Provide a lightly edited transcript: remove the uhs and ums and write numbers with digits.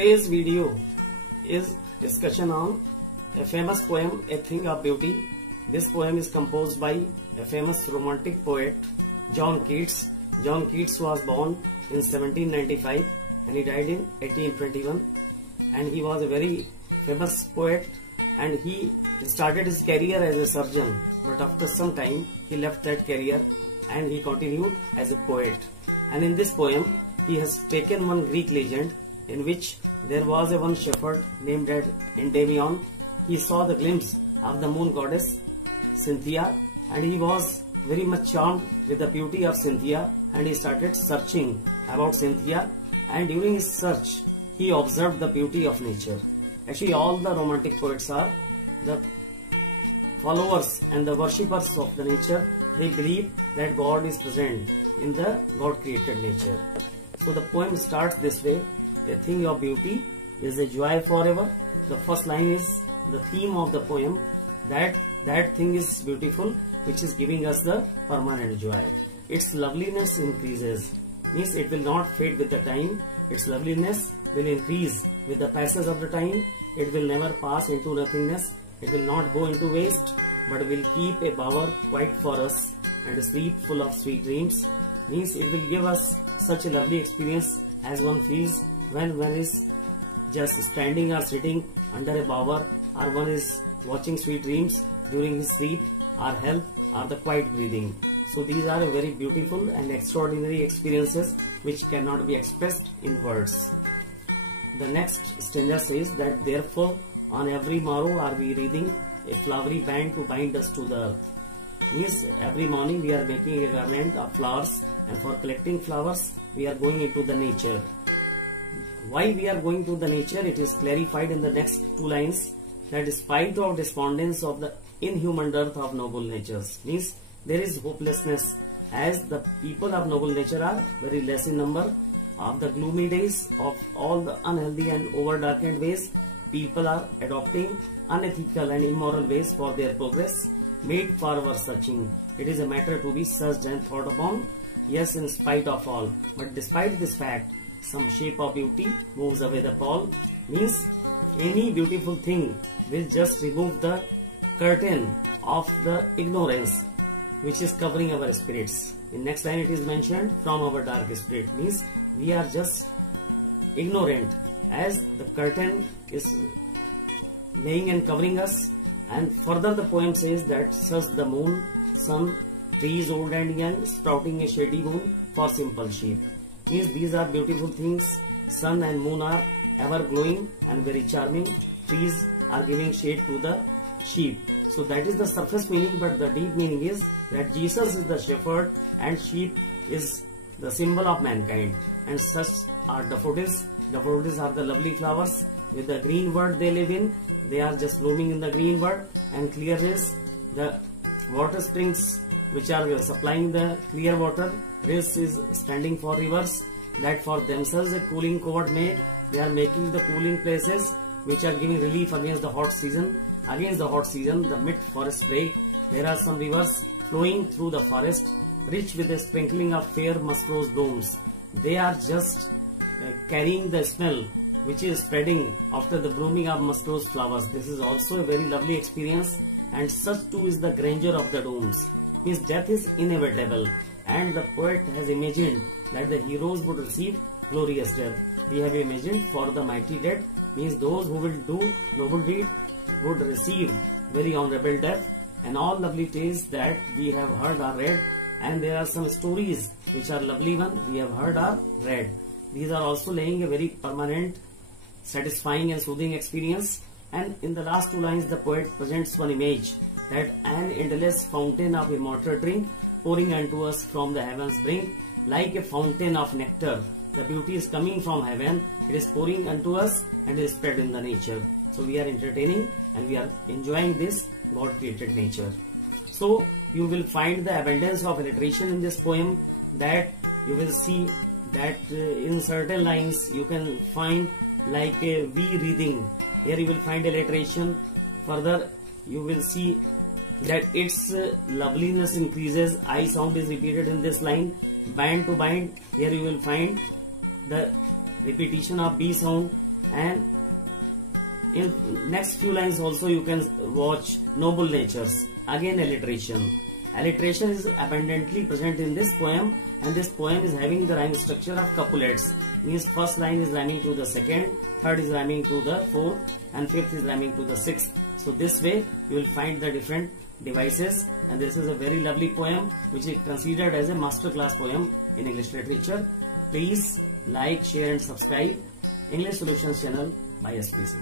Today's video is discussion on a famous poem, A Thing of Beauty. This poem is composed by a famous romantic poet, John Keats. John Keats was born in 1795 and he died in 1821. And he was a very famous poet, and he started his career as a surgeon, but after some time he left that career and he continued as a poet. And in this poem he has taken one Greek legend in which there was a one shepherd named Endymion. He saw the glimpse of the moon goddess Cynthia, and he was very much charmed with the beauty of Cynthia, and he started searching about Cynthia, and during his search he observed the beauty of nature. Actually, all the romantic poets are the followers and the worshippers of the nature. They believe that God is present in the God created nature. So the poem starts this way: a thing of beauty is a joy forever. The first line is the theme of the poem, that thing is beautiful, which is giving us the permanent joy. Its loveliness increases, means it will not fade with the time. Its loveliness will increase with the passage of the time. It will never pass into nothingness. It will not go into waste, but will keep a bower quiet for us and sleep full of sweet dreams. Means it will give us such a lovely experience as one feels when one is just standing or sitting under a bower, or one is watching sweet dreams during his sleep, or health, or the quiet breathing. So these are very beautiful and extraordinary experiences which cannot be expressed in words. The next stanza says that therefore on every morrow are we wreathing a flowery band to bind us to the earth. Means every morning we are making a garland of flowers, and for collecting flowers we are going into the nature. Why we are going to the nature? It is clarified in the next two lines, that despite of despondence of the inhuman dearth of noble natures. Means there is hopelessness, as the people of noble nature are very less in number. Of the gloomy days, of all the unhealthy and over darkened ways, people are adopting unethical and immoral ways for their progress, made for our searching. It is a matter to be searched and thought upon, yes, in spite of all. But despite this fact, some shape of beauty moves away the pall. Means any beautiful thing will just remove the curtain of the ignorance which is covering our spirits. In next line it is mentioned, from our dark spirit. Means we are just ignorant, as the curtain is laying and covering us. And further the poem says that such the moon, sun, trees old and young, sprouting a shady moon for simple sheep. Means these are beautiful things. Sun and moon are ever glowing and very charming. Trees are giving shade to the sheep. So that is the surface meaning, but the deep meaning is that Jesus is the shepherd and sheep is the symbol of mankind. And such are daffodils. Daffodils are the lovely flowers with the green world they live in. They are just blooming in the green world, and clear is the water springs which are supplying the clear water. Rills is standing for rivers that for themselves a cooling covert made. They are making the cooling places which are giving relief against the hot season. Against the hot season, the mid-forest break, there are some rivers flowing through the forest, rich with a sprinkling of fair musk rose blooms. They are just carrying the smell which is spreading after the blooming of musk rose flowers. This is also a very lovely experience, and such too is the grandeur of the domes. Means death is inevitable, and the poet has imagined that the heroes would receive glorious death. We have imagined for the mighty dead, means those who will do noble deed would receive very honorable death. And all lovely tales that we have heard are read, and there are some stories which are lovely ones we have heard are read. These are also laying a very permanent, satisfying and soothing experience. And in the last two lines the poet presents one image, that an endless fountain of immortal drink pouring unto us from the heavens brink, like a fountain of nectar. The beauty is coming from heaven, it is pouring unto us and is spread in the nature. So we are entertaining and we are enjoying this God created nature. So you will find the abundance of alliteration in this poem, that you will see that in certain lines you can find like a we reading. Here you will find alliteration. Further you will see that its loveliness increases. I sound is repeated in this line. Bind to bind, here you will find the repetition of B sound. And in next few lines also you can watch noble natures. Again alliteration. Alliteration is abundantly present in this poem, and this poem is having the rhyme structure of couplets. Means first line is rhyming to the second, third is rhyming to the fourth, and fifth is rhyming to the sixth. So this way you will find the different devices, and this is a very lovely poem which is considered as a master class poem in English literature. Please like, share and subscribe English Solutions channel by SPC.